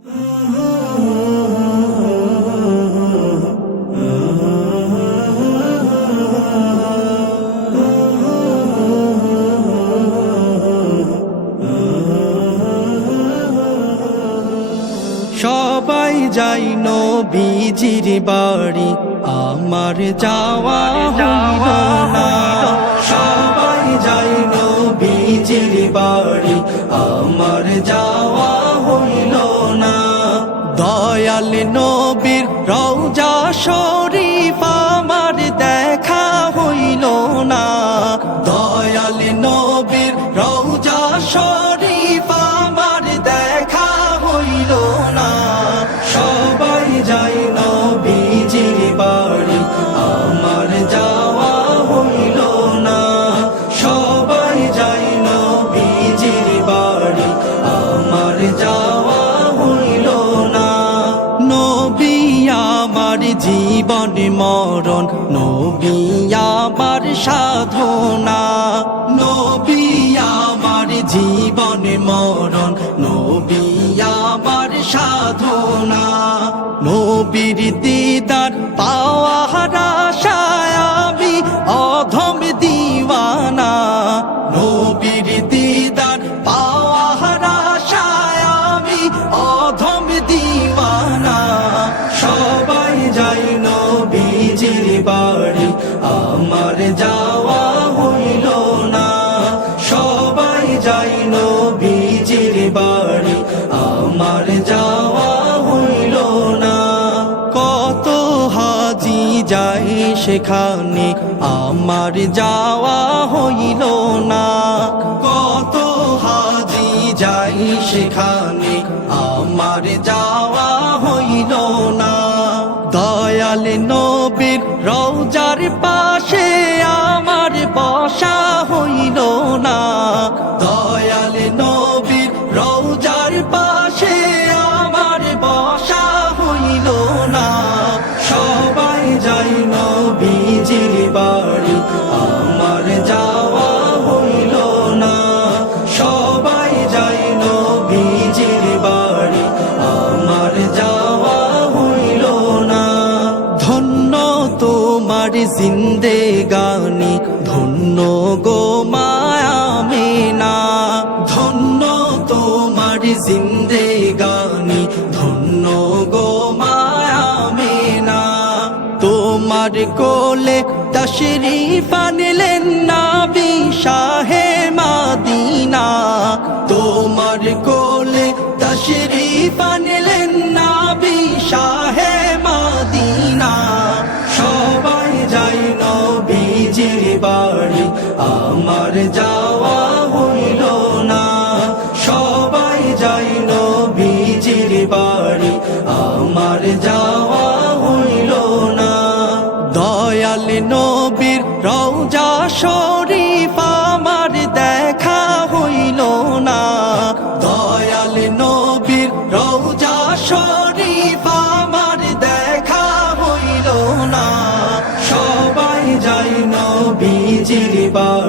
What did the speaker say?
সবাই যাই নবীজির বাড়ি, আমার যাওয়া হইল না। সবাই যাই নবীজির বাড়ি, আমার যাওয়া হইল না। দয়াল নবীর রওজা শরীফ আমার দেখা হইল না। দয়াল নবীর রওজা শরীফ আমার দেখা হইল না। সবাই যাই নবীজির বাড়ি, আমার যাওয়া হইল না। সবাই যাই নবীজির বাড়ি, আমার যাওয়া হইল না। নবী আমার জীবন মরণ, নবী আমার সাধনা। নবী আমার জীবন মরণ, নবী আমার সাধনা। নবীর দিদার পাওয়ার আশায় আমি অধম দিওয়ানা। নবীর দিদার পাওয়ার আশায় আমি অধম দিওয়ানা। সবাই যাই নবীজির বাড়ি, আমার যাওয়া হইল না। সবাই যাই নবীজির বাড়ি, আমার যাওয়া হইল না। কত হাজি যাই সেখানে, আমার যাওয়া হইল না। কত হাজি যাই সেখানে, আমার যাওয়া হইল না। দয়াল নবীর রওজার পাশে আমার বসা হইল না। দয়াল নবীর রওজার পাশে আমার বসা হইল না। সবাই যাই নবীজির বাড়ি, আমার যাওয়া হইল না। সবাই যাই নবীজির বাড়ি, আমার যাওয়া হইল না। ধন্য তোমার জিন্দেগানি, ধন্য গো মায়ামিনা। ধন্য তোমার জিন্দেগানি, ধন্য গো মায়ামিনা। তোমার কোলে তশরিফ আনলেন নবী শাহে মদিনা। তোমার কোলে তশরিফ আনলেন নবী শাহে মদিনা। সবাই যাই নবীজির বাড়ি, আমার যাওয়া হইল না। সবাই যাই নবীজির বাড়ি, আমার যাওয়া হইল না। দয়াল নবীর রওজা শরীফ আমার দেখা হইল না। দয়াল নবীর রওজা শরীফ আমার দেখা হইল না। সবাই যাই নবীজির বাড়ি,